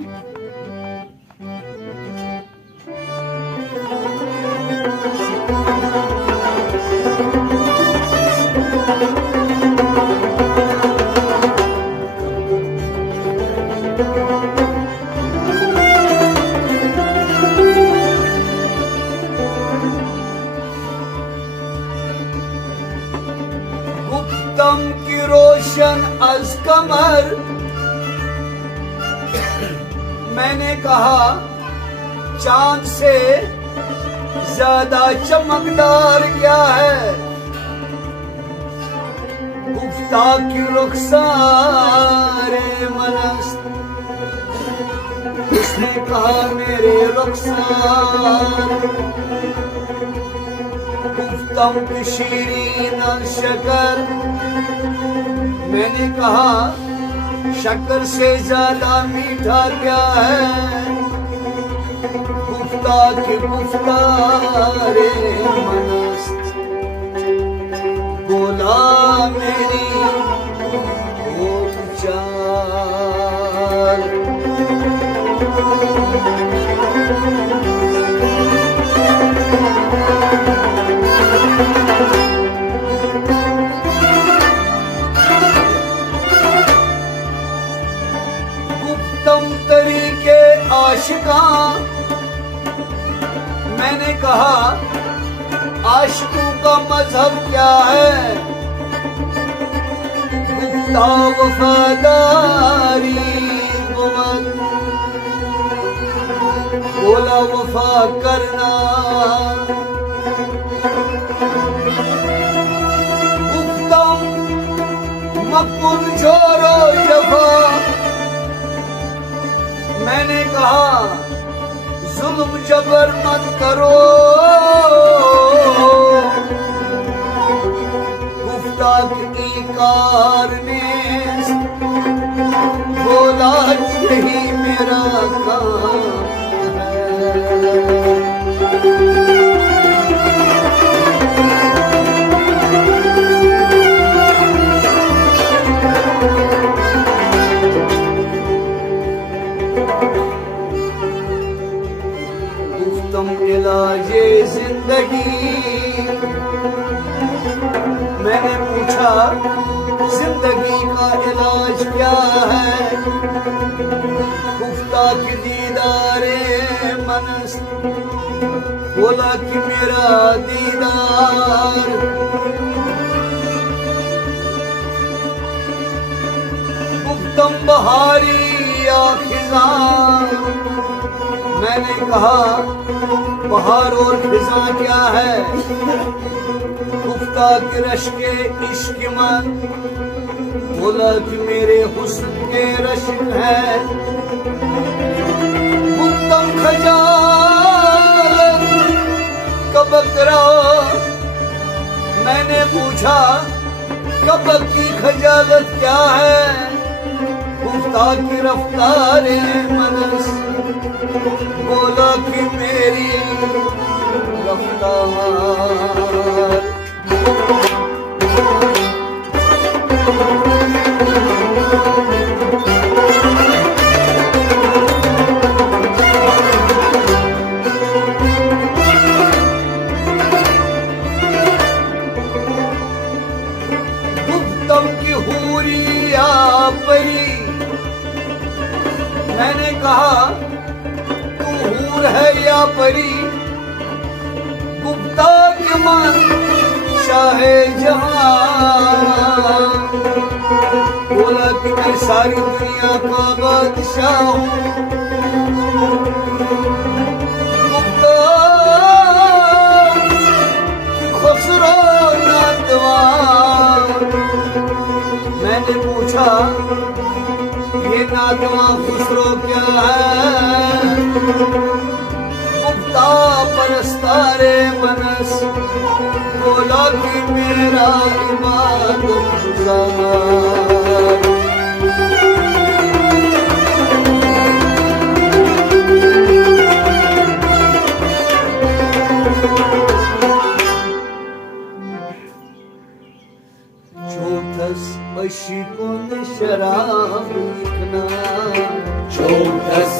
गुफ्तम की रोशन अज कमर, मैंने कहा चांद से ज्यादा चमकदार क्या है। गुफ्ता की रुखसारे मनस्त, उसने कहा मेरे रुखसार। गुफ्तम की शीरीन शकर, मैंने कहा शक्कर से ज्यादा मीठा क्या है। गुफ्ता की गुफ्तारे मनस्त, बोला मेरी वो चाल। गुफ्तम तरीके आशिका, मैंने कहा आशिकों का मजहब क्या है। गुफ्ता वफादारी बुमत, बोला वफा करना। गुफ्तम मकबूल छोड़ो जफा, मैंने कहा जुल्म जबर मत करो। गुफ्ता की कार ने बोला यही मेरा काम है। इलाजे जिंदगी, मैंने पूछा जिंदगी का इलाज क्या है। गुफ्ता की दीदारे मनस्त, बोला कि मेरा दीदार। गुफ्तम बहारी या खिज़ां, मैंने कहा बहार और फिजा क्या है। गुफ्ता के रश्के इश्क मन, बोला कि मेरे हुस्न के रश्क है। गुफ्तम खजाल कबकरा, मैंने पूछा कबक की खजालत क्या है। गुफ्ता की रफ्तारे मनस, बोला कि मेरी रफ्तार। गुफ्तम की हूरी या परी, मैंने कहा तू हूर है या परी। गुफ्ता के मन शाहे जहां, बोला कि मैं सारी दुनिया का बादशाह हूँ। गुफ्ता खुसरो नातवां, मैंने पूछा ये नातवां खुसरो क्या है। गुफ्ता परस्तारे मनस, बोला कि मेरा इबादत गुज़ार। चौथस अशिकुन शराब लिखना, चौथस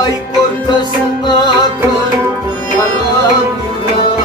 Ay ortasında akar harap yıkar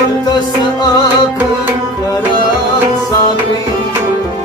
Ortası akar karar sabri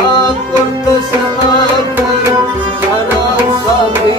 Hak ortası akar karar sabri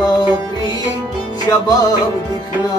Babi şabab dikna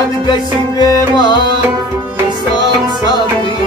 Ad gaşibema insan sabri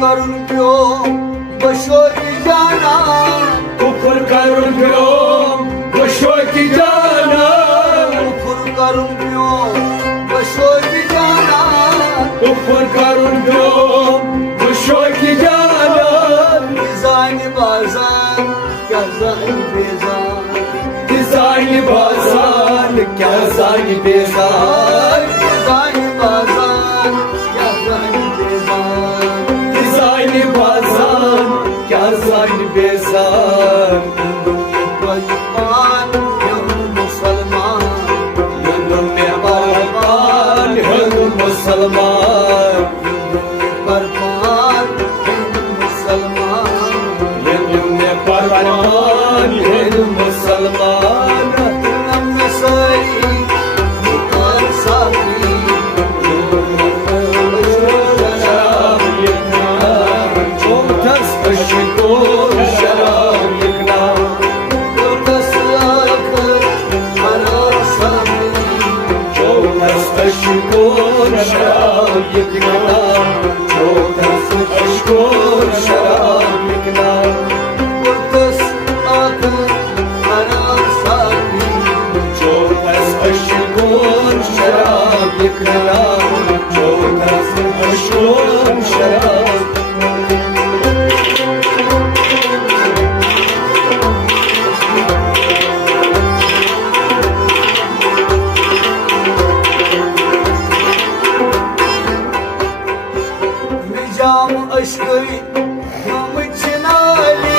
Karun pyo başori jana ऊपर करुण प्योम खुशो की जाना Upur karun pyo başori jana ऊपर करुण प्योम खुशो की जाना Dizani bazan yazan bezan design बाजार क्या जानी बेजार Dizani bazan yazan bezan design बाजार क्या जानी बेजार Bayman yavrum Müslüman यंदुम में बारबान हिंदू मुसलमान Barban Müslüman यंदुम में बारबान हिंदू मुसलमान Namnasari Mukan sabri शराब यकना चौथस अशकोर शराब यकना Ortası akar karar sabri चौथस अशकोर शराब यकना चौथस अशकोर शराब यकना Ortası akar karar sabri चौथस अशकोर शराब यकना चौथस अशकोर शराब Mecam aşkı Mıçın Ali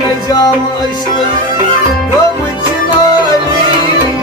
Mecam aşkı Mıçın Ali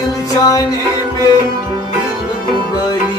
Yıl canimi yıl kubali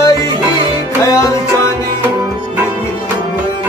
Ay hayal canimi yıl kubali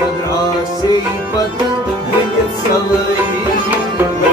Madrasi patın Hıyyat salayı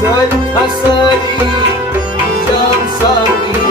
Sal hasari Can sabri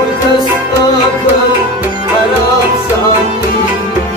Ortası akar karar sabri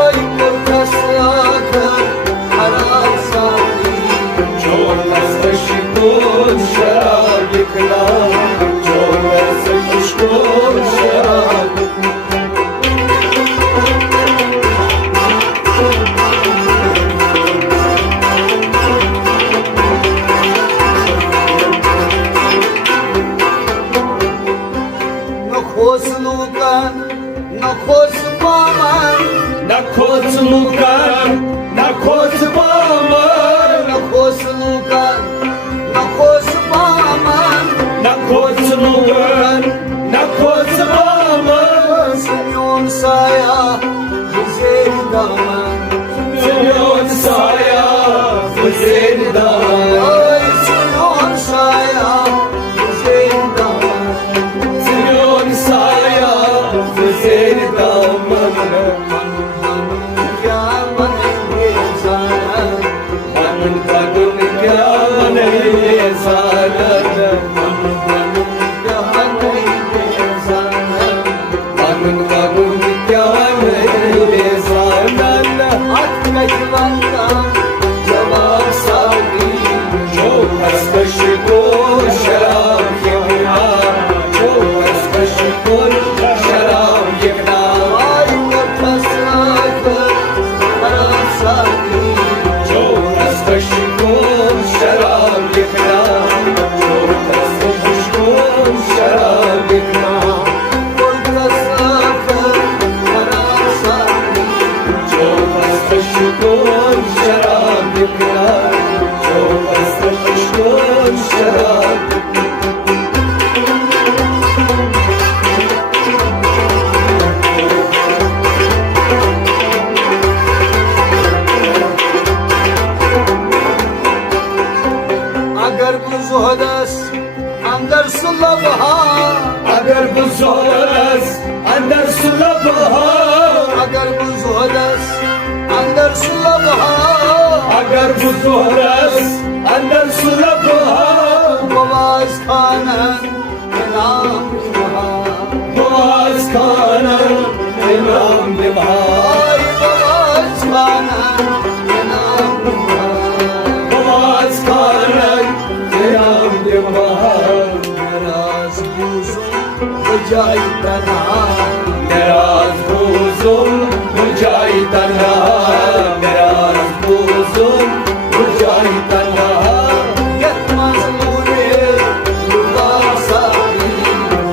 Ay ortası akar karar sabri zuhdes andar sulla bahar Agar bu zuhdes andar sulla bahar agar bu zuhdes andar sulla bahar Agar bu zuhdes andar sulla bahar boğaz kanan enam bahar Boğaz kanar imam bahar ay boğaz kanan enam bahar Boğaz kanar imam bahar biraz buzun hocay tanah Biraz buzum hücay tanah Biraz buzum hücay tanah yetmez munir yıllar sakin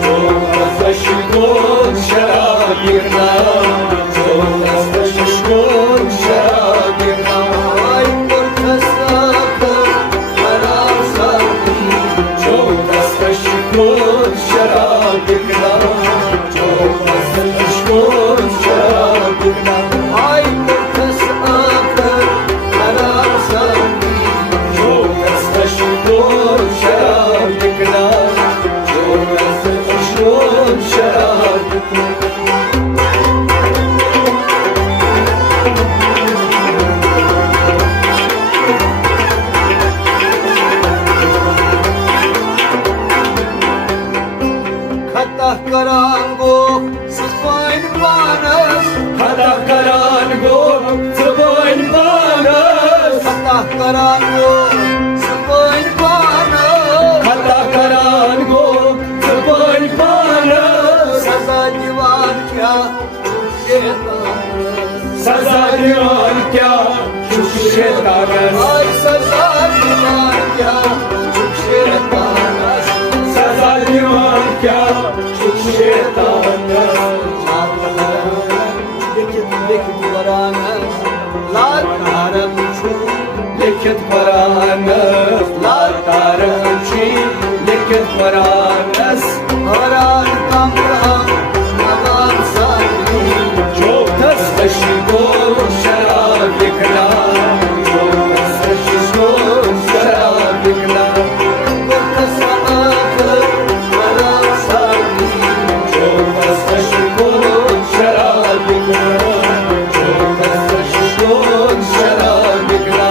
Çok hızlı şişkun şarabına Çok hızlı şişkun şarabına ay ortasakır karar sakin Çok hızlı şişkun şarabına Çok hızlı şişkun şarabına ay ortasakır karar sakin Çok hızlı şişkun şarabına Çok hızlı şişkun şarabına Katah karanlık sıkmayın banas Kada karanlık tıbın banas Katah karanlık sıkmayın banas Kada karanlık tıbın banas Saza divan kya şeytanız Saza divan kya şu şeytanız Ay saza divan kya şeytanız Saza divan kya şu şeytanız Lekit varanız Lar karım çum Lekit paranız Lar tarıcı Lekit paranız Haran kamram Nagar sakin Çok hızlı şişkun şarabına Çok hızlı şişkun şarabına Ortasakır karar sakin Çok hızlı şişkun şarabına Çok hızlı şişkun şarabına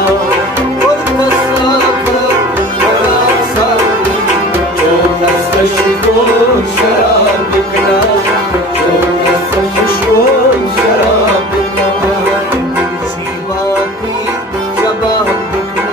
Ortasakır karar sakin Çok hızlı şişkun şarabına Çok hızlı şişkun şarabına Sivaki şabah dikna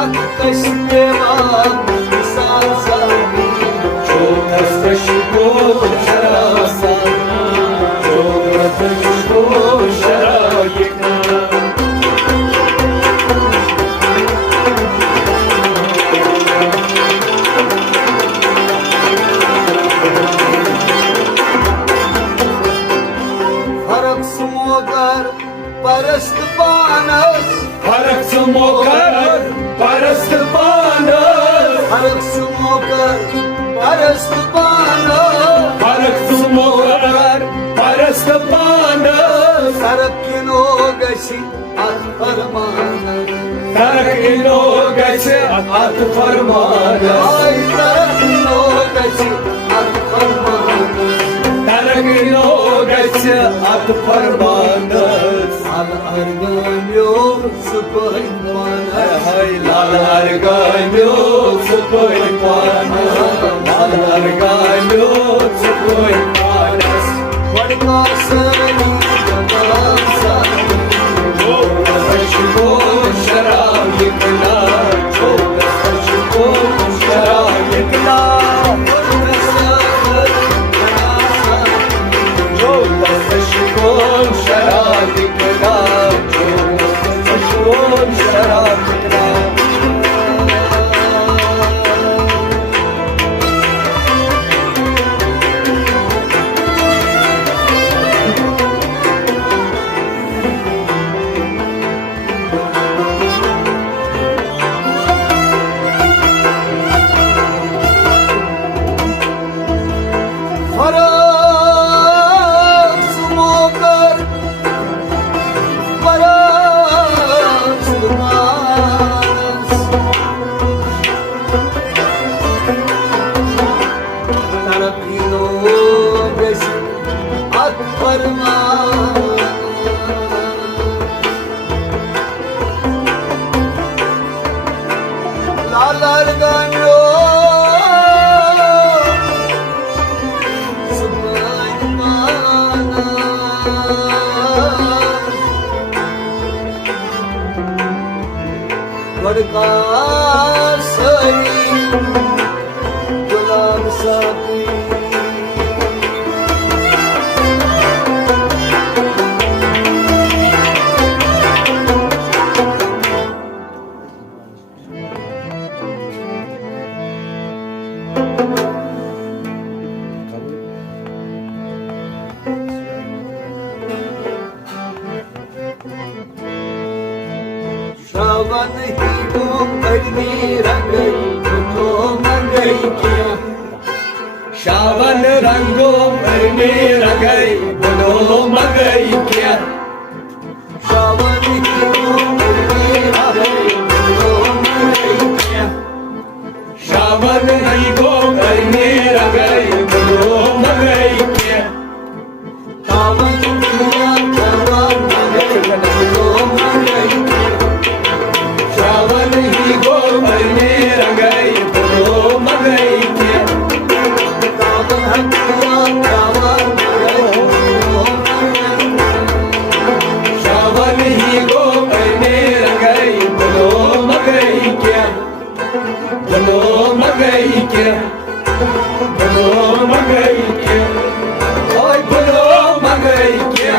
Akkaş devam insan sakin çok hızlı şişkun şarasa çok hızlı şişkun şarayıkna Harak smogar parast banas Parak smokar parastı bana Harak smogar parast banas Parak smokar parastı bana Sarak kino gashi at parmanas Tarak ilo geçe at farmana Ay sarak kino gashi at parmanas Tarak ilo geçe at farmana Al argan yok sıpay banas Hay lal argan yok sıpay panas Lal argan yok sıpay panas Varkasani yalan sakin Çok saçıkon şarap yıkına Çok saçıkon şarap yıkına Ortasakır karar sakin Çok saçıkon şarap yıkına Çok saçıkon şarap yıkına Harak smogar hak farma. Lalar gano subhanallah. Badka sari gulab sati. Shravan ही वो करनी रंगई तो मंगई किया. श्रावण रंगो भरने रंगई बोलो मगई क्या. श्रावण ही वो करनी रंगई तो मंगई किया. श्रावण रंगो भरने रंगई बोलो मगई क्या. सावन किया श्रावण मंगई तो मंगई किया. श्रावण ही गो भरने रंगई बोलो मगई क्या. सावन किया श्रावण मंगई तो मंगई किया. श्रावण ही गो भरने रंगई बोलो मगई क्या. बोलो मगई क्या. बोलो मगई क्या. ओए बोलो मगई क्या.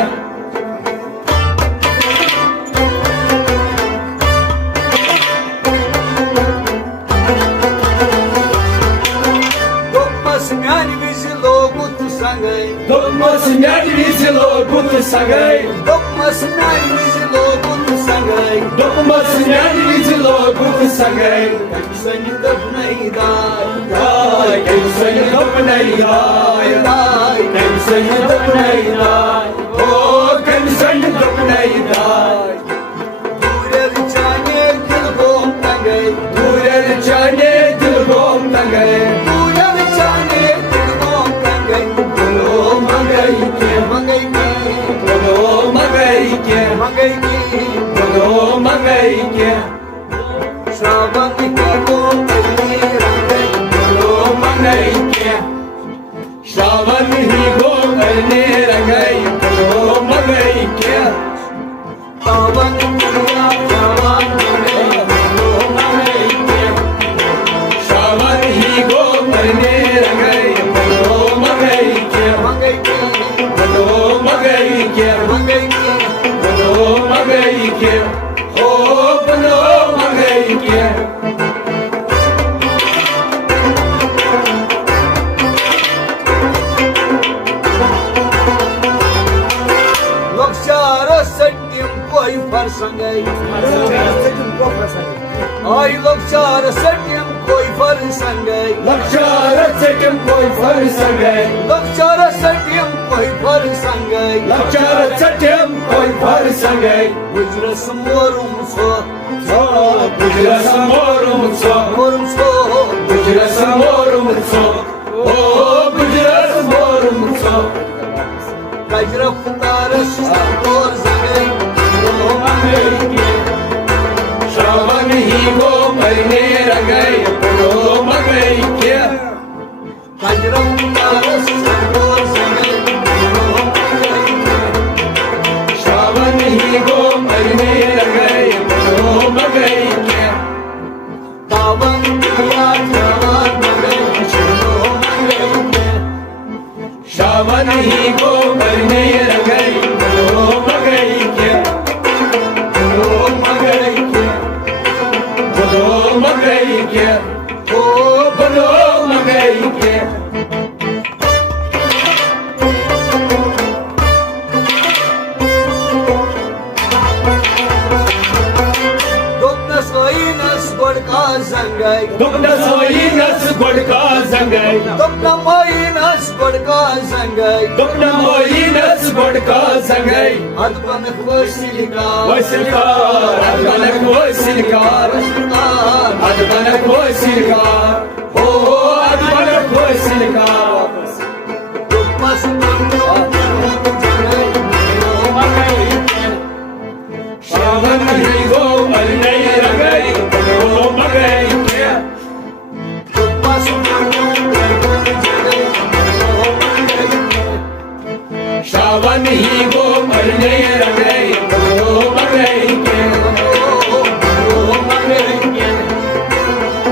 Dokmas yani bizi logut sangay. Dokmas yani bizi logut sangay. Dokmas yani bizi logut sangay. Dokmas yani bizi logut sangay. Seni dapnay day. Day seni dapnay day. Day seni dapnay day. Oh seni dapnay day. Durer chane dil gom tangay. Durer chane dil gom tangay. Durer chane dil gom tangay. Bolo magay ke. Mangay ki. Bolo magay ke. Mangay ki. Bolo magay ke. Shravan ki go karni rangay. बोलो मंगई के. श्रावण ही गो करने रंगई बोलो मंगई के. Savan kiya Shravan मंगay बोलो मंगई के. श्रावण ही गो करने रंगई बोलो मंगई के. mangay ki. बोलो मंगई के. Mangay ki. बोलो मंगई के. ओ बोलो मंगई के. Lokshara satyam koi farsangay. Ay lokshara satyam koi farsangay. लक्षार चटम कोई फर संगय. Lokshara satyam koi farsangay. लक्षार चटम कोई फर संगय. Vajra samorum so. Bujra samorum so. Morum so. Bujra samorum so. Oh bujra samorum so. Kajra kutara sator zangay. Shravan ही गो मरने रंगई बोलो मगई क्या. Kajra kutara sator zangay. Shravan ही गो मरने रंगई बोलो मगई क्या. Savan kiya Shravan मंगay. Mangay ki. Shravan ही गो मरने रंगई बोलो मगई क्या. बोलो मगई क्या. बोलो मगई क्या. ओ बोलो मगई क्या. Doknas oinas godka zangay. दुग्ध सोई नस गुड़का Sangai. Dokna oinas godka zangay. दुग्ध मोई नस गुड़का संगई. Adbanak vasilika. वसिलकार अदबनक वसिलकार. अदबनक वसिलकार. ओ अदबनक वसिलकार. Dokmas Şaban hi go marne rangai bolo mangai ke bolo mangai ke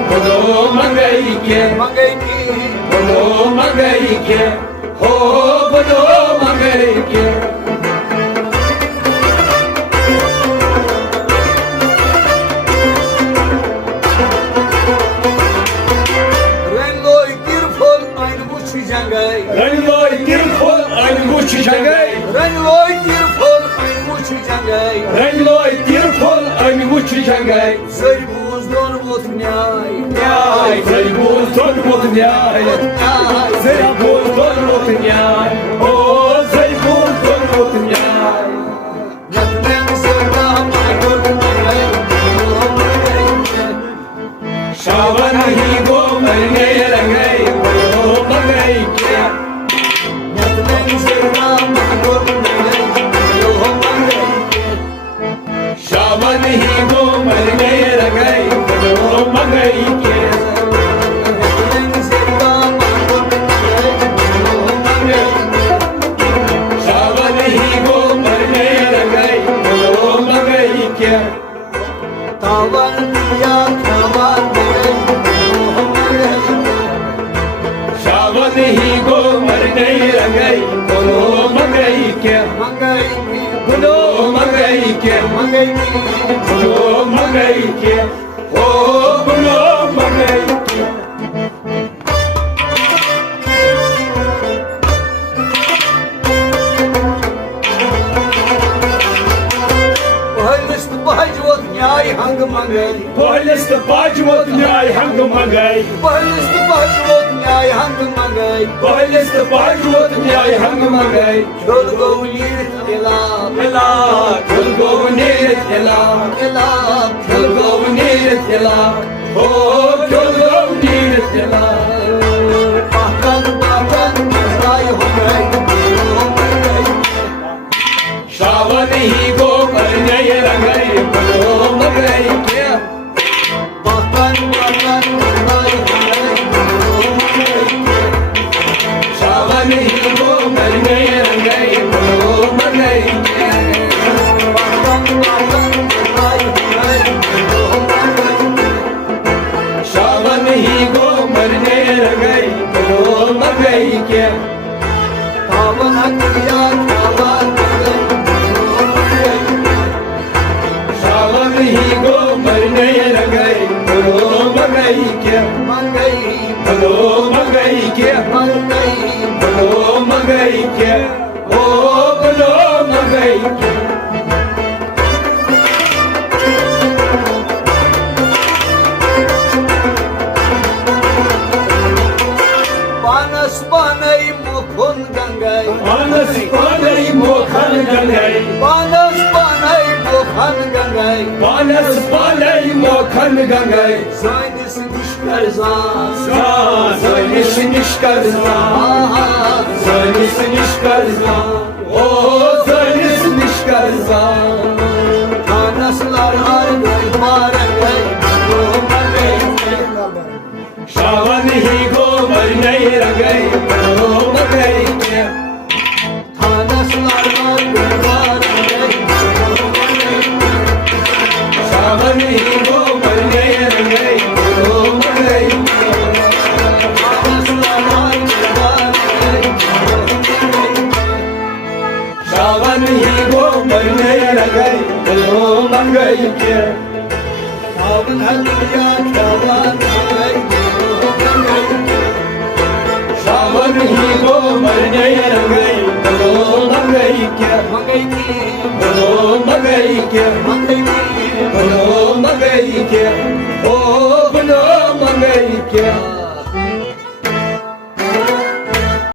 bolo mangai ke Mangai की bolo mangai ke ho bolo mangai ke रंगोई तिरफल आइन बुझी जंगई Rangoy tirfol aynı buçu şangay रंगोई तिरफल आइन बुझी जंगई Rangoy tirfol aynı buçu şangay जय बुझ दोन मोत न्याय Nyay Zeybul ton mut nyay न्याय Zeybul ton mut nyay O Zeybul ton mut nyay नतन सेवा मागोर Mangai Şaban hi go marne rangay bolo mangai ke नतन सेवा मागोर Mangai Şaban hi go marne rangay bolo mangai ke नतन सेवा मागोर Mangai Şaban hi go marne rangay bolo mangai ke तावन दिया खावन Şaban hi go marne rangay bolo mangai ke Mangai bolo mangai ke Mangai bolo mangai ke o bolo mangai ke पहलस्त बहजवत न्याय हंग Mangai Polis de bajmot nyay hang mangai पहलस्त बहजवत न्याय हंग Mangai Polis de bajmot nyay hang mangai झोल गौलीर तेला Ela kul go nir ela तेला kul go nir ela o kul go nir ela पाकन पाकन मजाय हो गई Şaban hi go marne rangai bolo mangai ke पाकन पाकन मजाय हो गई Şaban hi go marne rangai bolo mangai ke पाकन पाकन मजाय हो गई Şaban hi go marne rangai bolo mangai ke तावन दिया खावन Şaban hi go marne rangai bolo mangai ke Mangai bolo mangai ke Mangai bolo mangai ke o bolo mangai ke पानस पानई मुखुन Gangai Anas panai mokhan gangai पानस पानई मुखन Gangai Anas panai mokhan gangai Zaynis nişkerzan Zaynis nişkarzan Zaynis nişkarzan O zaynis nişkarzan Tanaslar har gay marengay Şaban hi go marnai rangai bolo mangai ke Tanaslar har gay marengay Şaban hi go marnai rangai bolo mangai ke Tanaslar har gay Şaban hi go marnai rangai bolo mangai ke Tavan hadiya tavan gay Şaban hi go